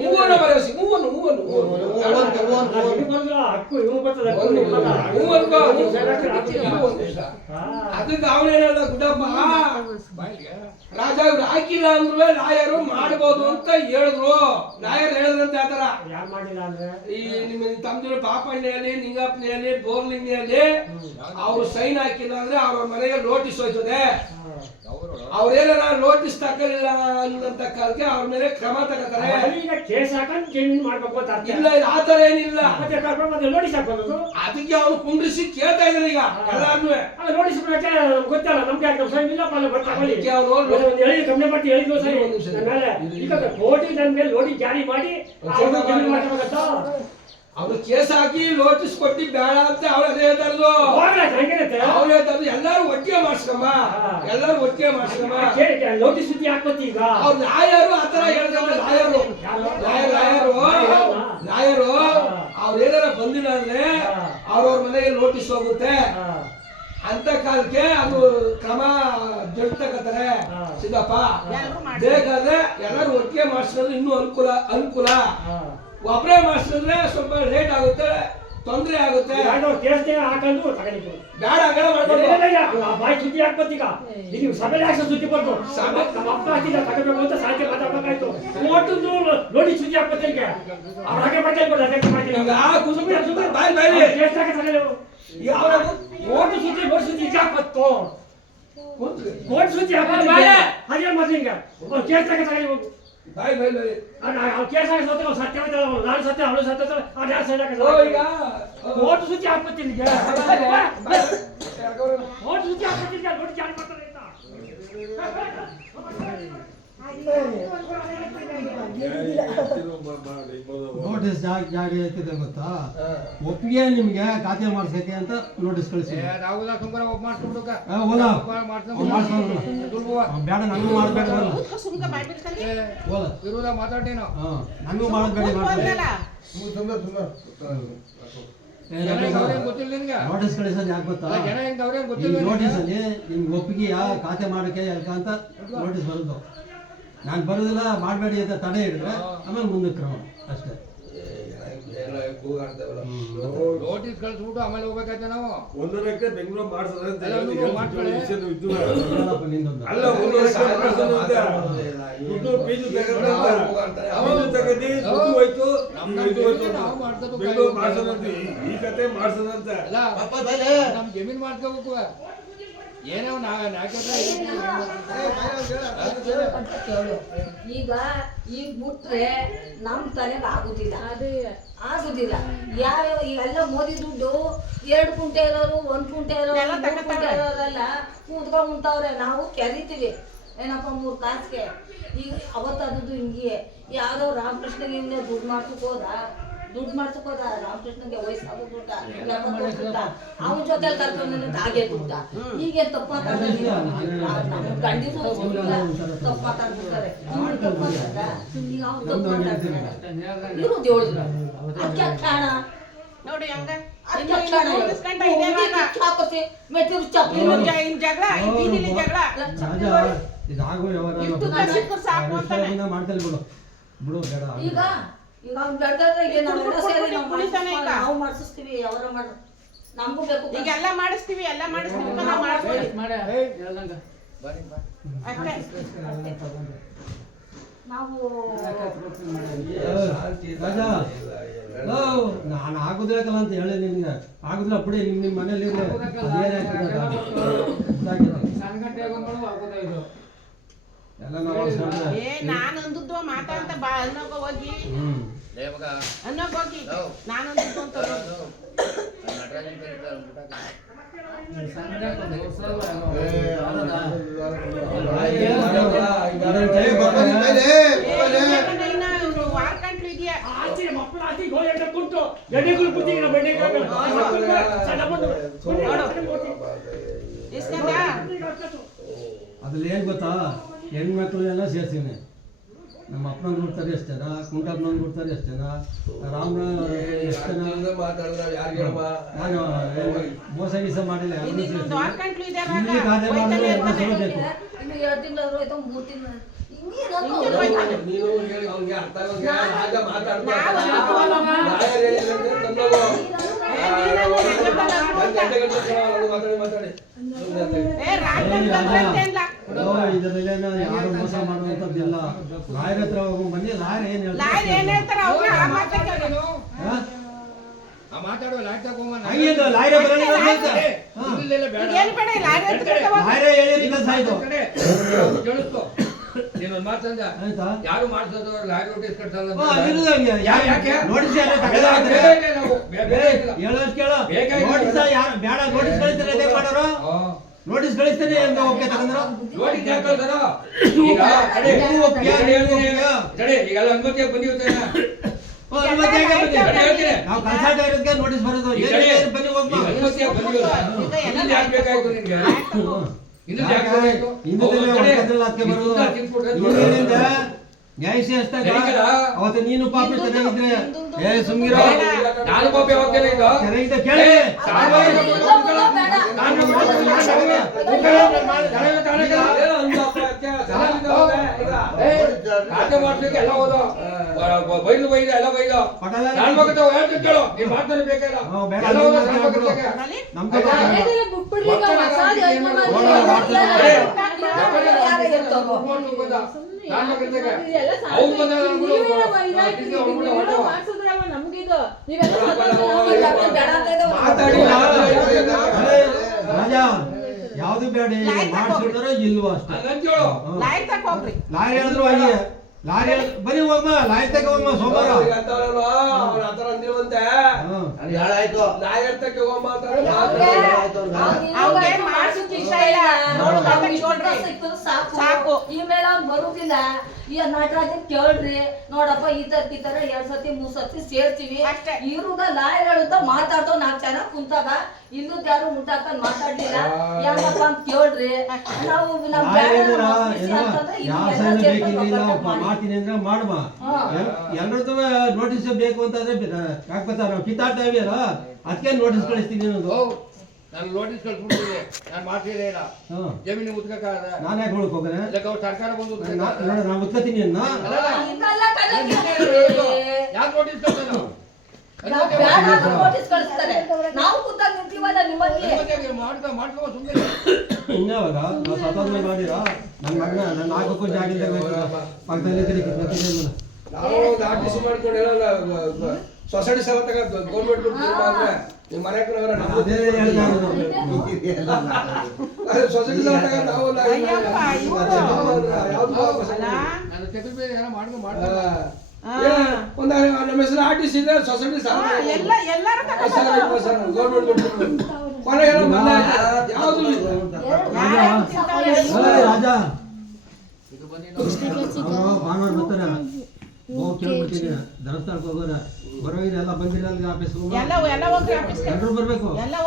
ಮೂವನು ಬರಸಿ ಮೂವನು ಮೂವನು ಅದಕ್ಕೆ ಅವನೇನಲ್ಲ ಗುಡ್ಡಪ್ಪ ರಾಜ ಇವ್ರು ಹಾಕಿಲ್ಲ ಅಂದ್ರು ಲಾಯರು ಮಾಡಬಹುದು ಅಂತ ಹೇಳಿದ್ರು. ಲಾಯರ್ ಹೇಳಿದ್ರಂತ ಆತರ ಈ ನಿಮ್ಮ ತಮ್ಮದಿರು ಪಾಪಣ್ಣೆಯಲ್ಲಿ ನಿಂಗಪ್ಪನೆಯಲ್ಲಿ ಬೋರ್ಲಿಂಗಿಯಲ್ಲಿ ಅವ್ರು ಸೈನ್ ಹಾಕಿಲ್ಲ ಅಂದ್ರೆ ಅವ್ರ ಮನೆಗೆ ನೋಟಿಸ್ ಹೋಯ್ತದೆ. ಅವ್ರೇನ ನೋಟಿಸ್ ತಗೊಳ್ಳಿಲ್ಲ ಅನ್ನಂತ ಕಾಲಕ್ಕೆ ಅವ್ರ ಮೇಲೆ ಕ್ರಮ ತಗೋತಾರೆ. ಇಲ್ಲ ಇಲ್ಲ ಆತರ ಏನಿಲ್ಲ. ಅದಕ್ಕೆ ಅವ್ನು ಕುಂಡ್ರಿಸಿ ಕೇಳ್ತಾ ಇದ್ರು ಈಗ ಎಲ್ಲಾರ್ನು ಗೊತ್ತಲ್ಲ ನಮ್ಗೆ ಕೋಟಿ ನನ್ನ ಮೇಲೆ ನೋಡಿ ಜಾರಿ ಮಾಡಿ ಅವ್ರು ಕೇಸ್ ಹಾಕಿ ನೋಟಿಸ್ ಕೊಟ್ಟಿ ಬೇಡ ಅಂತ ಅವ್ರು ಅದೇ ಹೇಳ್ತಾರದು. ಅವ್ರು ಹೇಳ್ತಾರದು ಎಲ್ಲಾರು ಒಟ್ಟಿಗೆ ಮಾಡ್ಸ್ಕಮ್ಮ, ಎಲ್ಲಾರು ಒಟ್ಟಿಗೆ ಮಾಡ್ಸ್ಕಮ್ಮ ನೋಟಿಸ್ ಸುದ್ದಿ ಹಾಕೋತಿ. ಈಗ ಅವ್ರು ಲಾಯರು ಆತರ ಹೇಳ್ತಾರೆ. ಲಾಯರು ಅವ್ರು ಏನಾರ ಬಂದಿಲ್ಲ ಅಂದ್ರೆ ಅವ್ರವ್ರ ಮನೆಗೆ ನೋಟಿಸ್ ಹೋಗುತ್ತೆ ಅಂತ ಕಾಲಕ್ಕೆ ಅದು ಕ್ರಮ ಜಡ್ತಕತ್ತಾರೆ. ಸಿದ್ದಪ್ಪ ಬೇಕಾದ್ರೆ ಎಲ್ಲಾರು ಒಟ್ಟಿಗೆ ಮಾಡಿಸಿದ್ರೆ ಇನ್ನೂ ಅನುಕೂಲ. ಒಬ್ಬರೇ ಮಾಡಿಸಿದ್ರೆ ಸ್ವಲ್ಪ ಲೇಟ್ ಆಗುತ್ತೆ, ತೊಂದರೆ ಆಗುತ್ತೆ. ಬೇಡ ಬಾಯಿ ಸುದ್ದಿ ಹಾಕ್ಬೋತೀಗ ಈಗ ಸಭೆಯಲ್ಲಿ ಹಾಕಿ ಸುದ್ದಿ ಬಂತು. ನಮ್ಮ ಅಪ್ಪ ಹಾಕಿದ ತಗೋಬೇಕು ಅಂತ ಸಾಧ್ಯ ಮಾತಾಡ್ಬೇಕಾಯ್ತು. ನೋಡಿ ಸುದ್ದಿ ಹಾಕ್ಬೋತ ಈಗ ಅವ್ರ ಹಾಗೆ ಮಾಡ್ತಾ ಓಟು ಸುದ್ದಿ ಬೋಟ್ ಸುದ್ದಿ ಈಗ ಹಾಕ್ಬತ್ತು. ಓಟ್ ಸುದ್ದಿ ಹಾಕೋದು ಹಾಗೆ ಮತ್ತೆ ಈಗ ಅವ್ರು ಕೇಸ್ ತಗೊಂಡು ಹೋಗು. ಕೇಸ್ ಹಾಕಿ ಸತ್ಯ ಸತ್ಯ ನಾನು ಸತ್ಯ ಅವಳು ಸತ್ಯ ಅವ್ರು ಯಾರು ಸೈಡ್ ಹಾಕಿದ್ರು. ಓಟು ಸುದ್ದಿ ಹಾಕ್ಬತ್ತೀನಿ ಓಟು ಸುದ್ದಿ ಹಾಕ್ಬತ್ತೀನಿ ನೋಡಿ ಜಾರಿ ಮಾಡ್ತಾರೆ ನೋಟಿಸ್ ಜಾರಿ ಆಯ್ತಿದೆ ಗೊತ್ತಾ. ಒಪ್ಪಿಗೆ ನಿಮ್ಗೆ ಖಾತೆ ಮಾಡ್ಸಕ್ಕೆ ಅಂತ ನೋಟಿಸ್ ಕಳಿಸಿ. ಬೇಡ ನಂಗೂ ಮಾಡ್ಬೇಡ, ನಂಗೂ ಮಾಡ್ಬೇಡಿ. ನೋಟಿಸ್ ಕಳಿಸೋದು ಯಾಕೆ ಗೊತ್ತಾ, ನೋಟಿಸ್ ಅಲ್ಲಿ ನಿಮ್ಗೆ ಒಪ್ಪಿಗೆ ಖಾತೆ ಮಾಡಕ್ಕೆ ಯಾಕ ಅಂತ ನೋಟಿಸ್ ಬರೋದು. ನಾನು ಬರೋದಿಲ್ಲ ಮಾಡಬೇಡಿ ಅಂತ ತಡೆ ಹಿಡಿದ್ರೆ ಆಮೇಲೆ ಮುಂದೆ ಕ್ರಮ ಅಷ್ಟೇ. ನೋಟಿಸ್ ಕಳಿಸ್ಬಿಟ್ಟು ಆಮೇಲೆ ಹೋಗ್ಬೇಕಾಯ್ತು ನಾವು. ಬೆಂಗಳೂರು ಮಾಡ್ಸೋದು ಈ ಕತೆ ಮಾಡ್ಸೋದಂತ ನಮ್ ಜಮೀನ್ ಮಾಡ್ಕೋಬೇಕು. ಏನೋ ಈಗ ಬಿಟ್ರೆ ನಮ್ ತಲೆಗೆ ಆಗುದಿಲ್ಲ. ಯಾವ ಈಗೆಲ್ಲ ಮೋದಿ ದುಡ್ಡು 2 ಕುಂಟೆ ಇರೋರು 1 ಕುಂಟೆ ಇರೋರು 3 ಕುಂಟೆ ಇರೋರೆಲ್ಲ ಕೂತ್ಕೊಂಡ್ ಉಂಟವ್ರೆ. ನಾವು ಕೆರಿತೀವಿ ಏನಪ್ಪ 3 ಕಾಸಿಗೆ. ಈಗ ಅವತ್ತದ್ದು ಹಿಂಗೆ ಯಾವ್ದೋ ರಾಮಕೃಷ್ಣಗೆ ಹಿಂಗೆ ದುಡ್ಡು ಮಾಡ್ಸಕ್ ಹೋದ ರಾಮಕೃಷ್ಣಗೆ ವಯಸ್ಸಾಗುತ್ತ ಅವನ ಜೊತೆ ಕರ್ಕೊಂಡು ಹಾಗೆ ದುಡ್ಡ. ಈಗೇನ್ ತಪ್ಪ ಗಂಡಿದ್ರು ತಪ್ಪ ಮಾತಾಡ್ಬಿಡ್ತಾರೆ. ಈಗ ಅವ್ನು ತಪ್ಪು ಮಾತಾಡ್ತಾರೆ ಇರೋದು ಹೇಳಿದ್ರು ಅಕ್ಕೆ ಕ್ಷಣ ನೋಡಿ ಹಂಗ ಮೆಟ್ಟಿರು ಚಪ್ಪಲಿ ಜಗಳ ಈಗ ಈಗ ಅವ್ನು ನಾವು ಮಾಡಿಸ್ತೀವಿ ಅವರ ಮಾಡ್ರಿ ನಮಗೂ ಬೇಕು. ಈಗ ಎಲ್ಲ ಮಾಡಿಸ್ತೀವಿ ನಾವು ನಾನು ಆಗುದಿಲ್ಲಕಲ್ಲ ಅಂತ ಹೇಳಿ ನಿಮ್ಗೆ ಆಗುದಿಲ್ಲ ಬಿಡಿ. ನಿಮ್ಮ ಮನೇಲಿ ನಾನೊಂದು ಮಾತಾಡ್ತಾ ಬಾ ಅನ್ನೋಗ ಹೋಗಿ ಅನ್ನೋಗ ಹೋಗಿ ನಾನೊಂದು ಅಂತ ವಾರ್ಕಂಟ್ಲು ಇದೆಯಾ ಅದ್ರಲ್ಲಿ ಏನ್ ಗೊತ್ತಾ, ಹೆಣ್ಮಕ್ಳು ಎಲ್ಲ ಸೇರ್ತೀನಿ. ನಮ್ಮ ಅಪ್ಪನ ನೋಡ್ತಾರೆ ಎಷ್ಟು ಜನ, ಕುಂಟಪ್ಪನ ನೋಡ್ತಾರೆ ಎಷ್ಟು ಜನ, ರಾಮನ ಎಷ್ಟು ಜನ ಮೋಸ ಗೀಸ ಮಾಡಿಲ್ಲ. ಇನ್ನು 2 ತಿಂಗಳು ಆಯ್ತು 3 ತಿಂಗಳು ನೀನು ಹೇಳಿ ಅವ್ನಿಗೆ ಅರ್ಥ ಆಗೋಂಗೆ ರಾಜ ಮಾತಾಡ್ತಾರೆ ಲಾಯರ್ ಹೇಳಿದ್ರೆ ತಂದವು ಮಾತಾಡಿ ಇದರಲ್ಲೇನೋ ಯಾರು ಮೋಸ ಮಾಡುವಂಥದ್ದಿಲ್ಲ. ಲಾಯರ್ ಹತ್ರ ಹೋಗೋ ಬನ್ನಿ, ಲಾಯರ್ ಏನ್ ಲಾಯರ್ ಏನ್ ಹೇಳ್ತಾರೆ ಅವ್ರು ಆ ಮಾತೇ ಕೇಳಿ. ಮಾತಾಡುವ ಲಾಯ್ಕ್ ತಗೊಂಬ ಹಂಗೇನು ಲಾಯರ್ ಬರಲ್ಲ ಇಲ್ಲೆಲ್ಲ ಬೇಡ ಏನ್ ಬೇಡ ಲಾಯರ್ ಹತ್ರ ಹೋಗಿ. ಲಾಯರ್ ಹೇಳಿ ಕೆಲಸ ಆಯ್ತು ಕೇಳಿಸ್ಕೊ ನೀನೊಂದು ಮಾತಂದ ಆಯ್ತಾ? ಯಾರು ಮಾಡ್ಸೋದು ಲಾಯರ್ ನೋಟಿಸ್ ಕಟ್ಸಲ್ಲ ಅಂತ. ಇರುದು ಹಂಗೆ. ಯಾಕೆ? ನೋಟಿಸ್ ಯಾರು ಬೇಡ, ತಗೊಳ್ಳೋದ್ರೆ? ಬೇಡ ಇಲ್ಲ ನಾವು. ಬೇಡ ಇಲ್ಲ. ಹೇಳೋಷ್ಟು ಕೇಳು. ಬೇಕಾಗಿಲ್ಲ. ನೋಟಿಸ್ ಯಾರು ಬೇಡ, ನೋಟಿಸ್ ಕಳಿಸ್ತಾರೆ ಅದೇ ಮಾಡೋರು. ನೋಟಿಸ್ ಕಳಿಸ್ತಾನೆ ಹೆಂಗ ಒಪ್ಪಿಗೆ ತಗೊಂಡ್ರು? ನೋಟಿಸ್ ಯಾಕೆ ಕಳ್ಸೋದು? ಈಗ ತಡಿ, ನೀವು ಒಪ್ಪಿಗೆ, ತಡಿ ನೀವು ಹೇಳ್ತೀನಿ. ಒಪ್ಪಿಗೆ. ತಡಿ, ಈಗೆಲ್ಲ ಅನುಮತಿಯಾಗಿ ಬಂದಿರ್ತಾನೆ. ಅನುಮತಿ ಹೇಗೆ ಬಂದಿದೆ? ತಡಿ ಹೇಳ್ತೀನಿ. ನಾವು ಕನ್ಸಲ್ಟ್ ಇರೋದಕ್ಕೆ ನೋಟಿಸ್ ಬರೋದು. ಈಗ ಏನ್ ತಡಿ. ಏನ್ ಬನ್ನಿ ಹೋಗ್ಬಾ. ಈಗ ಅನುಮತಿಯಾಗಿ ಬಂದಿರ್ತಾನೆ. ಇನ್ನೊಂದು ಯಾಕೆ ಬೇಕಾಯ್ತು ನಿನ್ಗೆ? ಇನ್ನೊಂದು ಯಾಕೆ ಬೇಕಾಯ್ತು? ಹಿಂದೂದಲ್ಲಿ ಹೌದು, ತಡಿ. ಹೊಡ್ಕಂದ್ರಲ್ಲ ಅದಕ್ಕೆ ಈ ಬರೋದು. ಸುತ್ತ ತಿನ್ಸ್ಬಿಟ್ರೆ ನೀನೇನಿಂದ ನ್ಯಾಯಿಸಿ ಅಷ್ಟಾಗ ನನಗಲ್ಲ. ಅವತ್ತು ನೀನು ಪಾಪ ಚೆನ್ನಾಗಿದ್ರೆ ಸುಮ್ಗಿರೋ ನಾನು ಪಾಪ ಯಾವಾಗ ಇದು ಚೆನ್ನಾಗಿದ್ದ ಕೇಳಿ. ಖಾತೆ ಮಾಡ್ಲಿಕ್ಕೆ ಎಲ್ಲ ಹೋದ ಬೈಲು ಎಲ್ಲ ಬೈಲು ಪಟಲ ನಾನ್ ಮಗ ಹೇಳ್ತೀನಿ ಕೇಳು ನೀನ್ ಮಾಡ್ತಾನೆ ಬೇಕಲ್ಲ ಬೇಡ, ಎಲ್ಲ ಹೋದ ಬೇಡ, ನಾನ್ ಬಿಡು. ಮಗನಿಗೆ. ನಮ್ ಕಡೆ ನಾನ್ ಮಗನಿಗೆ. ಅವ್ನ್ ಬಂದ ನನ್ಗೂ ರಾಜ ಯಾವ್ದು ಬೇಡ ಮಾಡಿಸಿದಾರೋ ಇಲ್ವೋ ಅಷ್ಟೇ. ನನ್ ಕೇಳು ಲಾಯರ್ ತಕ ಹೋಗ್ರಿ. ಲಾಯರ್ ಹೇಳಿದ್ರು ಹಾಗೆ ಲಾಯರ್ ಬನ್ನಿ ಹೋಗ್ಮ ಲಾಯರ್ ತಗ ಹೋಗ್ಮ ಸೋಮವಾರ. ಅಂದಿರುವಂತೆ ಹ್ಮ್. ಲಾಯರ್ ತಕ್ಕೆ ಹೋಗಮ್ಮ ಅಂತಾರೆ. ಅವ್ರಿಗೆ ಮಾಡ್ಸೋಕ್ ಇಷ್ಟ ಇಲ್ಲ. ನೋಡು ಮಾತ್ರ ಕೇಳ್ರಿ. ಸಾಕು. ಈ ಮೇಲೆ ಅವ್ನು ಬರುದಿಲ್ಲ. ಈ ನಟರಾಜನ್ ಕೇಳ್ರಿ, ನೋಡಪ್ಪ ಈ ತರ 2 ಸತಿ 3 ಸತಿ ಸೇರ್ತೀವಿ. ಅಷ್ಟೇ. ಇವ್ರುಗ ಲಾಯರ್ ಹೇಳುತ್ತಾ ಮಾತಾಡ್ತಾವ್ 4 ಜನ ಕುಂತಾಗ ಇನ್ನೊಂದ್ ಯಾರು ಮುಟ್ಟಾಕೊಂಡ್ ಮಾತಾಡ್ಲಿಲ್ಲ. ಯಾಕಪ್ಪ ಅಂತ ಕೇಳ್ರಿ. ನಾವು ನಮ್ ಲಾಯರ್ ಬ್ಯಾಡ ಏನೋ ಒಪ್ಪಿಸಿ ಅಂತಂದ್ರೆ ಯಾವ ಇವ್ರಿಗೆಲ್ಲ ಸಣ್ಣ ಸೇರ್ಕೊಂಡು ಬೇಕಿಲ್ಲ ಒಪ್ಪಂದ ಮಾಡಿ. ಮಾಡ್ತೀನಿ ಅಂದ್ರೆ ಮಾಡುವ. ಎಲ್ರದ್ದು ನೋಟಿಸ್ ಬೇಕು ಅಂತಂದ್ರೆ ಹಾಕ್ಬತ್ತಾರ ನಾವು ಕಿತ್ತಾಡ್ತಾವಿ ಅಲ್ಲ ಅದಕ್ಕೆ ನೋಟಿಸ್ ಕಳಿಸ್ತೀನಿ ಅನ್ನೋದು. ನಾನು ನೋಟಿಸ್ ಕಳ್ಸ್ಬಿಟ್ಟಿದ್ದೆ ನಾನು ಮಾಡ್ತಿರೇ ಇಲ್ಲ ಹ್ಮ್. ಜಮೀನು ಉತ್ಕಕ್ಕಾಗದ ನಾನು ಯಾಕೆ ಹೊಳಕ್ ಹೋಗೋಣ? ಸರ್ಕಾರ ಬಂದು ನಾನು ಉತ್ಕತೀನಿ ಅನ್ನ ಇದೆಲ್ಲ ಕಳ್ಳಕ್ಕೆ ಯಾಕೆ ನೋಟಿಸ್ ಕಳ್ಸೋದು ನಾವ್ ಬ್ಯಾಡ ಅಂತ ನೋಟಿಸ್ ಕಳಿಸ್ತಾರೆ. ನಾವು ಕೂತಾಗ ನಿಂತೀವಲ್ಲ ನಿಮ್ಮಲ್ಲಿ. ಮಾಡ್ಕೋ ಸುಮ್ಮನೆ ಇನ್ಯಾವಾಗ ನಾವು ಸತ್ತೋದ್ಮೇಲೆ ಮಾಡಿರ ನನ್ನ ಮಗನ ನನ್ನ ಹಾಕೋಕ್ಕೂ ಜಾಗ ಇಲ್ದಾಗ ಪಕ್ಕದಲ್ಲಿ ತಿರುಗಿ ನಾವು ಆರ್ಟಿಸಿ ಮಾಡ್ಕೊಂಡು ಸೊಸೈಟಿ ಸಾಲ ತಗೊಂಡು ಗೌರ್ಮೆಂಟ್ ನಿಮ್ಮ ಮನೆ ಅದೇ ಹೇಳ್ತಾ ಇರೋದು. ಸೊಸೈಟಿ ಸಾಲ ತಗೊಂಡು ನಾವು ಅಯ್ಯಪ್ಪ, ನಾನು ತೆಗೆದು ಬೇರೆ ಏನೋ ಮಾಡ್ಕೊ ಒಂದು ನಮ್ಮ ಹೆಸರು ಆರ್ಟಿಸಿ ಇದೆ ಸೊಸೈಟಿ ಸಾಲ ಎಲ್ಲರೂ ಗೌರ್ಮೆಂಟ್ ಕೊನೆಗೆಲ್ಲ ಮನೆ ಯಾವುದು ರಾಜ ಅವರು ಭಾನುವಾರ ಬರ್ತಾರೆ ಹೋಗಿ ಕೇಳ್ಬಿಡ್ತೀನಿ ಧರ್ಮಸ್ಥಳಕ್ಕೆ ಹೋಗೋರ ಬರೋಗಿರ ಎಲ್ಲ ಬಂದಿರಲ್ಲ ಆಫೀಸ್ ಎಲ್ಲ ಹೋಗ್ರಿ ಆಫೀಸ್ಗೆ. ಎಲ್ಲರೂ ಬರ್ಬೇಕು. ಎಲ್ಲ